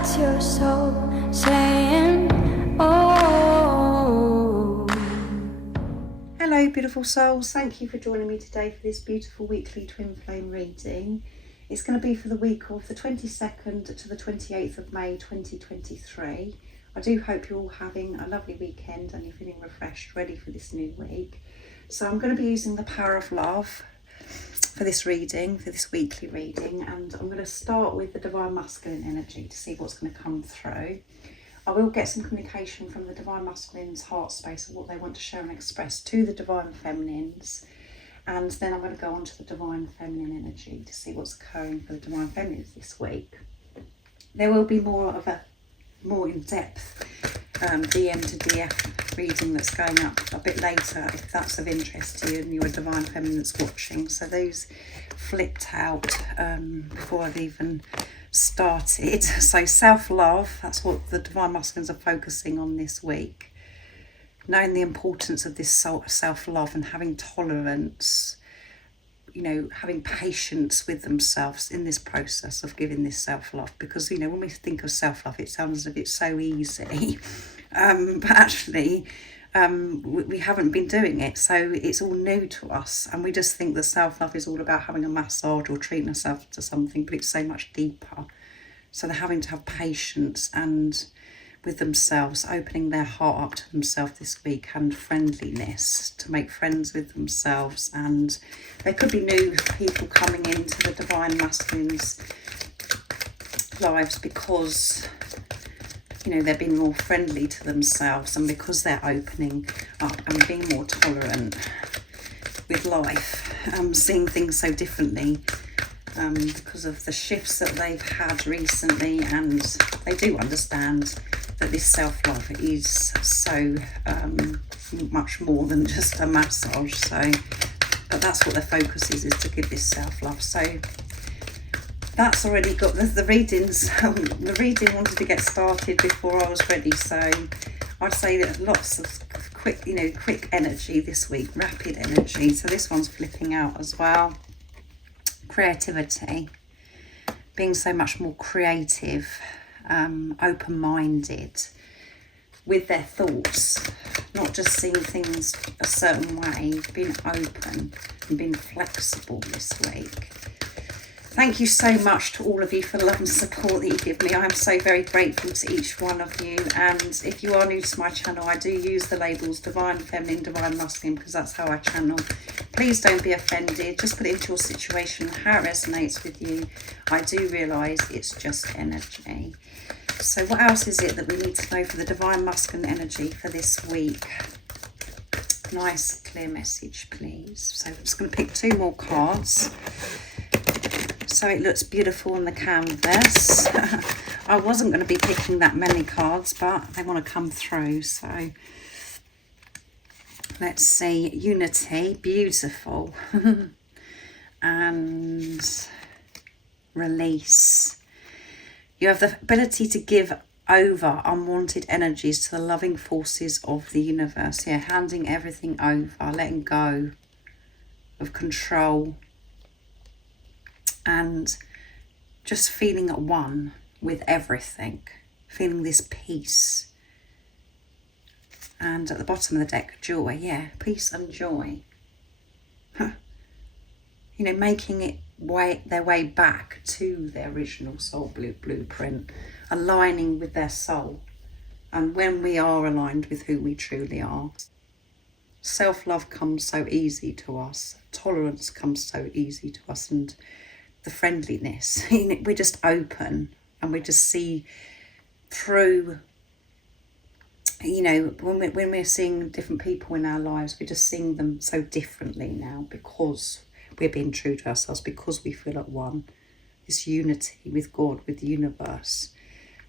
That's your soul saying, oh. Hello beautiful souls, thank you for joining me today for this beautiful weekly twin flame reading. It's going to be for the week of the 22nd to the 28th of May 2023. I do hope you're all having a lovely weekend and you're feeling refreshed, ready for this new week. So I'm going to be using the power of love for this reading, for this weekly reading, and I'm going to start with the divine masculine energy to see what's going to come through. I will get some communication from the divine masculine's heart space of what they want to share and express to the divine feminines, and then I'm going to go on to the divine feminine energy to see what's occurring for the divine feminines this week. There will be more in-depth DM to DF reading that's going up a bit later if that's of interest to you and you're a divine feminine that's watching. So those flipped out before I've even started. So self-love, that's what the divine masculines are focusing on this week. Knowing the importance of this self-love and having tolerance, you know, having patience with themselves in this process of giving this self-love, because, you know, when we think of self-love it sounds as if it's so easy, but actually we haven't been doing it, so it's all new to us, and we just think that self-love is all about having a massage or treating ourselves to something, but it's so much deeper. So they're having to have patience and with themselves, opening their heart up to themselves this week, and friendliness, to make friends with themselves. And there could be new people coming into the divine masculines' lives because, you know, they're being more friendly to themselves, and because they're opening up and being more tolerant with life, seeing things so differently because of the shifts that they've had recently, and they do understand that this self-love is so much more than just a massage. So, but that's what their focus is to give this self-love. So that's already got the readings. The reading wanted to get started before I was ready, so I'd say that lots of quick energy this week, rapid energy. So this one's flipping out as well. Creativity, being so much more creative, open-minded with their thoughts, not just seeing things a certain way, being open and being flexible this week. Thank you so much to all of you for the love and support that you give me. I am so very grateful to each one of you, and if you are new to my channel, I do use the labels divine feminine, divine masculine, because that's how I channel. Please don't be offended, just put it into your situation, how it resonates with you. I do realise it's just energy. So what else is it that we need to know for the divine masculine energy for this week? Nice clear message, please. So I'm just going to pick two more cards so it looks beautiful on the canvas. I wasn't going to be picking that many cards, but they want to come through. So let's see. Unity, beautiful. And release. You have the ability to give over unwanted energies to the loving forces of the universe. Yeah, handing everything over, letting go of control, and just feeling at one with everything, feeling this peace. And at the bottom of the deck, joy. Yeah, peace and joy. You know, making it their way back to their original soul blueprint, aligning with their soul. And when we are aligned with who we truly are, self-love comes so easy to us, tolerance comes so easy to us, and the friendliness. We're just open and we just see through, you know, when we're seeing different people in our lives, we're just seeing them so differently now because we're being true to ourselves, because we feel at one. This unity with God, with the universe,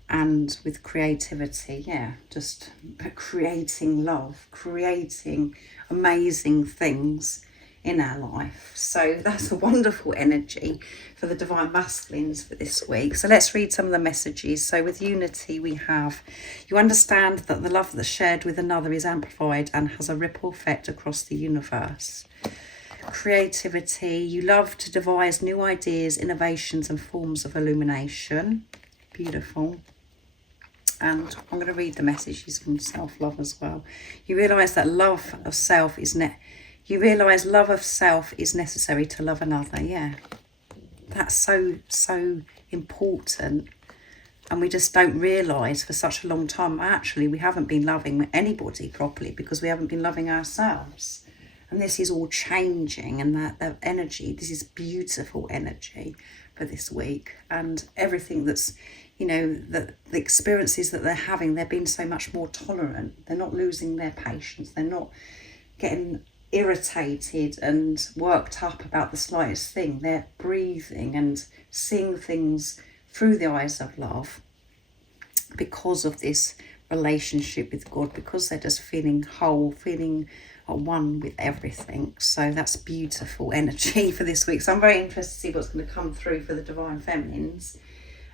and with creativity. Yeah, just creating love, creating amazing things in our life. So that's a wonderful energy for the divine masculines for this week. So let's read some of the messages. So with unity, we have, you understand that the love that's shared with another is amplified and has a ripple effect across the universe. Creativity, you love to devise new ideas, innovations and forms of illumination. Beautiful. And I'm going to read the messages from self-love as well. You realise that love of self is you realise love of self is necessary to love another. Yeah, that's so important. And we just don't realise for such a long time, actually, we haven't been loving anybody properly because we haven't been loving ourselves. And this is all changing, and that energy, this is beautiful energy for this week. And everything that's, you know, the experiences that they're having, they're being so much more tolerant. They're not losing their patience. They're not getting irritated and worked up about the slightest thing. They're breathing and seeing things through the eyes of love because of this relationship with God, because they're just feeling whole, feeling at one with everything. So that's beautiful energy for this week. So I'm very interested to see what's going to come through for the Divine Feminines.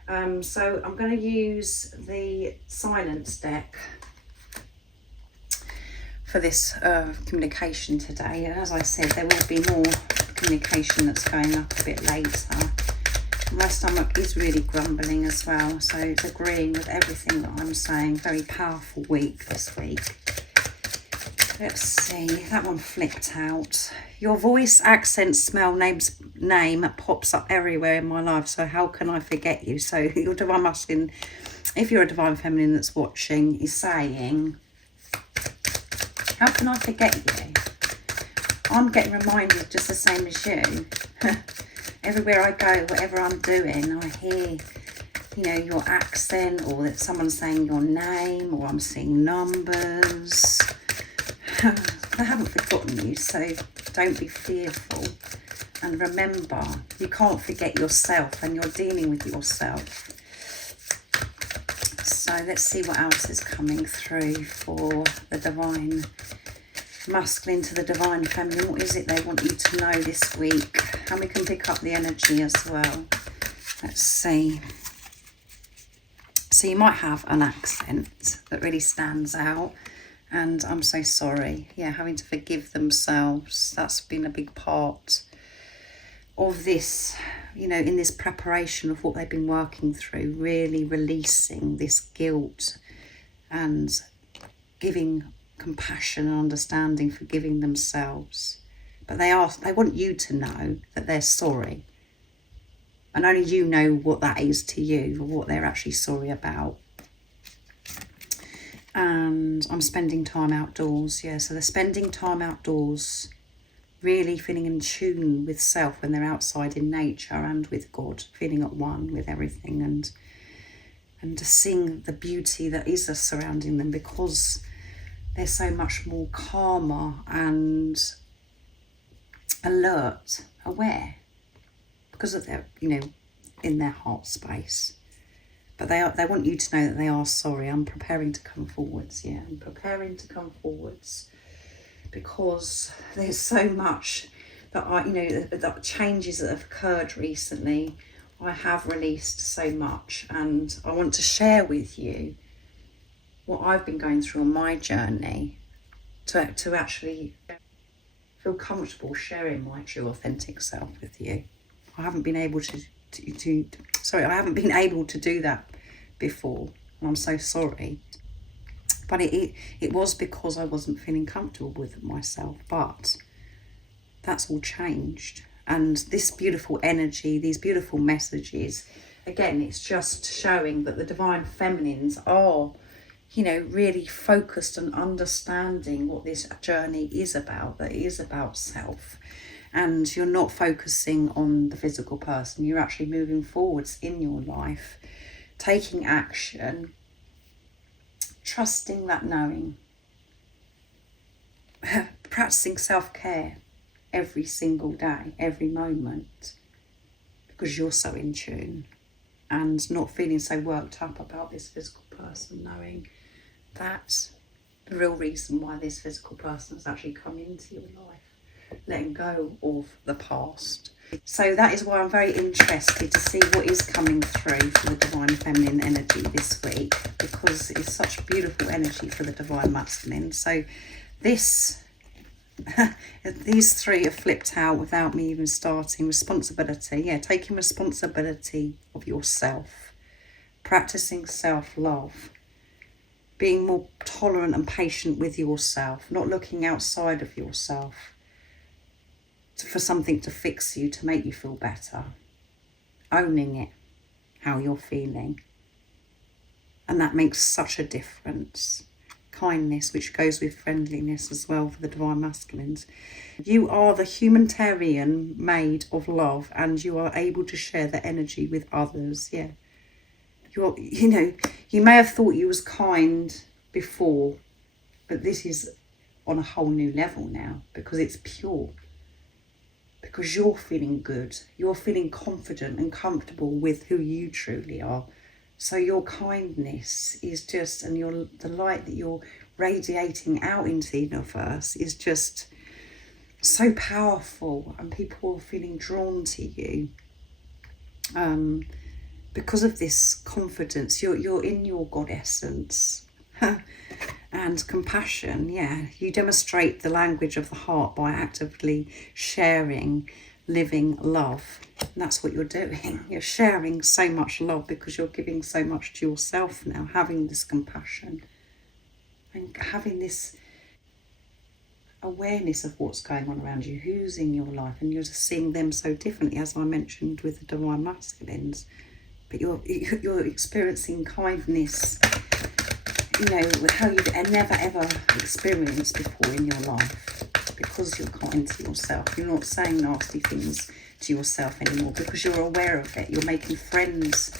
So I'm going to use the Silence deck for this communication today. And as I said, there will be more communication that's going up a bit later. My stomach is really grumbling as well, so it's agreeing with everything that I'm saying. Very powerful week this week. Let's see, that one flipped out. Your voice, accent, smell, name pops up everywhere in my life, so how can I forget you? So your divine masculine, if you're a divine feminine that's watching, is saying, how can I forget you? I'm getting reminded just the same as you. Everywhere I go, whatever I'm doing, I hear, you know, your accent, or that someone's saying your name, or I'm seeing numbers. I haven't forgotten you, so don't be fearful. And remember, you can't forget yourself, and you're dealing with yourself. So let's see what else is coming through for the divine masculine to the divine feminine. What is it they want you to know this week? And we can pick up the energy as well. Let's see. So you might have an accent that really stands out, and I'm so sorry. Yeah, having to forgive themselves, that's been a big part of this, you know, in this preparation of what they've been working through, really releasing this guilt and giving compassion and understanding, forgiving themselves. But they want you to know that they're sorry, and only you know what that is to you, or what they're actually sorry about. And I'm spending time outdoors. Yeah, so they're spending time outdoors, really feeling in tune with self when they're outside in nature and with God, feeling at one with everything, and just seeing the beauty that is surrounding them, because they're so much more calmer and alert, aware, because of their, you know, in their heart space. But they want you to know that they are sorry. I'm preparing to come forwards. Yeah, I'm preparing to come forwards, because there's so much that that changes that have occurred recently. I have released so much, and I want to share with you what I've been going through on my journey to actually feel comfortable sharing my true authentic self with you. I haven't been able to do that before, and I'm so sorry. But it was because I wasn't feeling comfortable with myself. But that's all changed. And this beautiful energy, these beautiful messages, again, it's just showing that the divine feminines are, you know, really focused on understanding what this journey is about, that it is about self. And you're not focusing on the physical person. You're actually moving forwards in your life, taking action, trusting that knowing, practicing self-care every single day, every moment, because you're so in tune, and not feeling so worked up about this physical person, knowing that the real reason why this physical person has actually come into your life, letting go of the past. So that is why I'm very interested to see what is coming through for the divine feminine energy this week, because it's such beautiful energy for the divine masculine. So this these three have flipped out without me even starting. Responsibility, yeah, taking responsibility of yourself, practicing self-love, being more tolerant and patient with yourself, not looking outside of yourself for something to fix you, to make you feel better. Owning it, how you're feeling. And that makes such a difference. Kindness, which goes with friendliness as well for the divine masculines. You are the humanitarian made of love, and you are able to share the energy with others. Yeah. You know, you may have thought you was kind before, but this is on a whole new level now, because it's pure. Because you're feeling good, you're feeling confident and comfortable with who you truly are. So your kindness is just, and the light that you're radiating out into the universe is just so powerful, and people are feeling drawn to you. Because of this confidence, you're in your God essence. And compassion, yeah. You demonstrate the language of the heart by actively sharing, living love. And that's what you're doing. You're sharing so much love because you're giving so much to yourself now, having this compassion and having this awareness of what's going on around you, who's in your life, and you're just seeing them so differently, as I mentioned with the divine masculines. But you're experiencing kindness, you know, how you've never ever experienced before in your life, because you're kind to yourself. You're not saying nasty things to yourself anymore because you're aware of it. You're making friends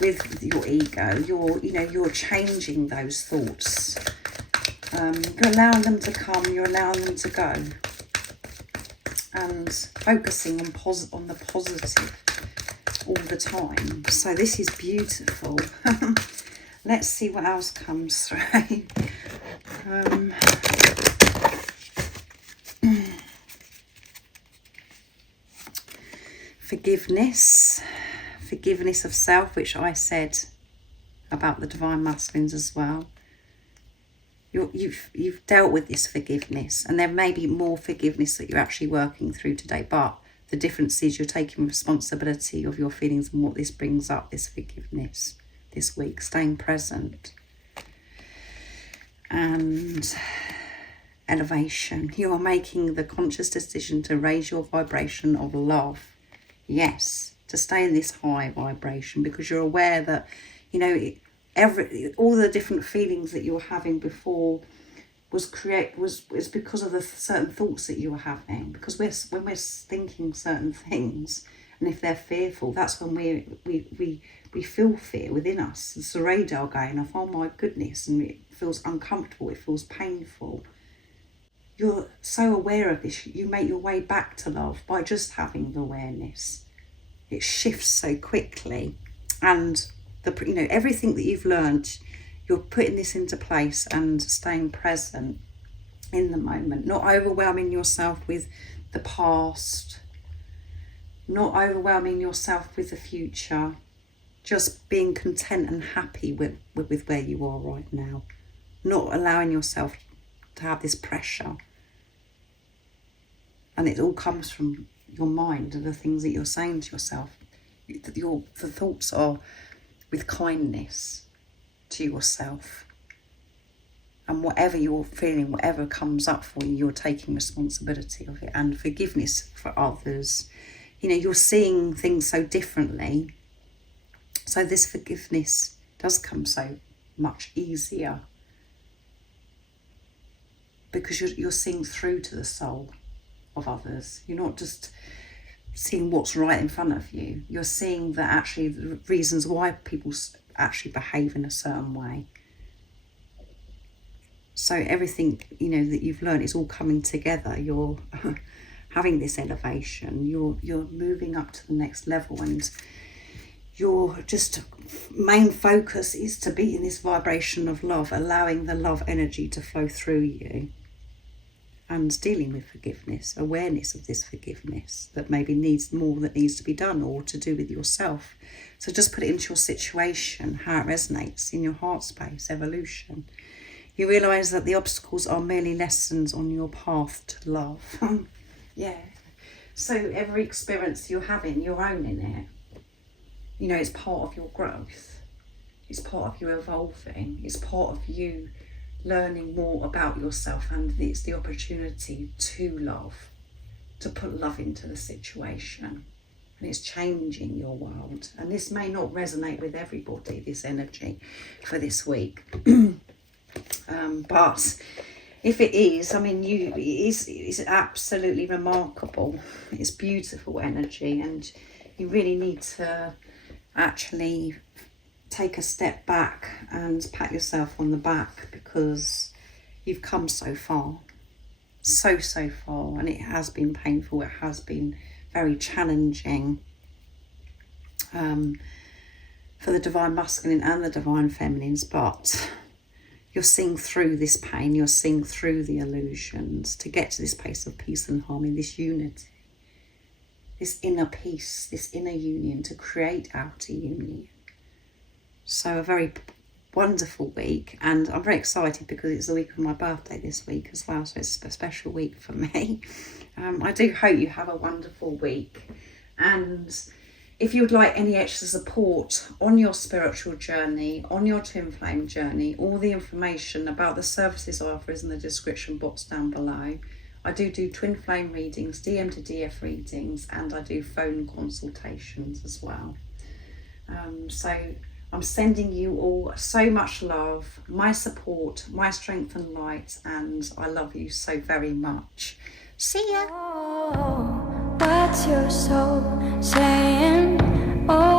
with your ego. You're changing those thoughts. You're allowing them to come. You're allowing them to go, and focusing on the positive all the time. So this is beautiful. Let's see what else comes through. Forgiveness of self, which I said about the divine masculines as well. You've dealt with this forgiveness, and there may be more forgiveness that you're actually working through today, but the difference is you're taking responsibility of your feelings and what this brings up, this forgiveness this week, staying present. And elevation. You are making the conscious decision to raise your vibration of love. Yes, to stay in this high vibration, because you're aware that, you know, all the different feelings that you were having before was because of the certain thoughts that you were having. Because when we're thinking certain things, and if they're fearful, that's when we feel fear within us. It's the radar going off, oh my goodness, and it feels uncomfortable, it feels painful. You're so aware of this, you make your way back to love by just having the awareness. It shifts so quickly, and everything that you've learned, you're putting this into place and staying present in the moment, not overwhelming yourself with the past, not overwhelming yourself with the future, just being content and happy with where you are right now, not allowing yourself to have this pressure. And it all comes from your mind and the things that you're saying to yourself. The thoughts are with kindness to yourself. And whatever you're feeling, whatever comes up for you, you're taking responsibility of it. And forgiveness for others. You know, you're seeing things so differently. So this forgiveness does come so much easier, because you're seeing through to the soul of others. You're not just seeing what's right in front of you. You're seeing that actually the reasons why people actually behave in a certain way. So everything, that you've learned is all coming together. You're having this elevation. You're moving up to the next level, and your just main focus is to be in this vibration of love, allowing the love energy to flow through you, and dealing with forgiveness, awareness of this forgiveness that maybe needs to be done, or to do with yourself. So just put it into your situation, how it resonates in your heart space, evolution. You realise that the obstacles are merely lessons on your path to love. Yeah. So every experience you're having, you're owning it. It's part of your growth. It's part of you evolving. It's part of you learning more about yourself, and it's the opportunity to love, to put love into the situation. And it's changing your world. And this may not resonate with everybody, this energy for this week. But if it is, I mean, it's absolutely remarkable. It's beautiful energy, and you really need to actually take a step back and pat yourself on the back, because you've come so far. So far. And it has been painful. It has been very challenging for the divine masculine and the divine feminines, but you're seeing through this pain, you're seeing through the illusions to get to this place of peace and harmony, this unity, this inner peace, this inner union, to create outer union. So a very wonderful week, and I'm very excited because it's the week of my birthday this week as well, so it's a special week for me. I do hope you have a wonderful week, and if you would like any extra support on your spiritual journey, on your twin flame journey, all the information about the services I offer is in the description box down below. I do twin flame readings, DM to DF readings, and I do phone consultations as well. So I'm sending you all so much love, my support, my strength and light, and I love you so very much. See ya. Oh, what's your soul saying? Oh.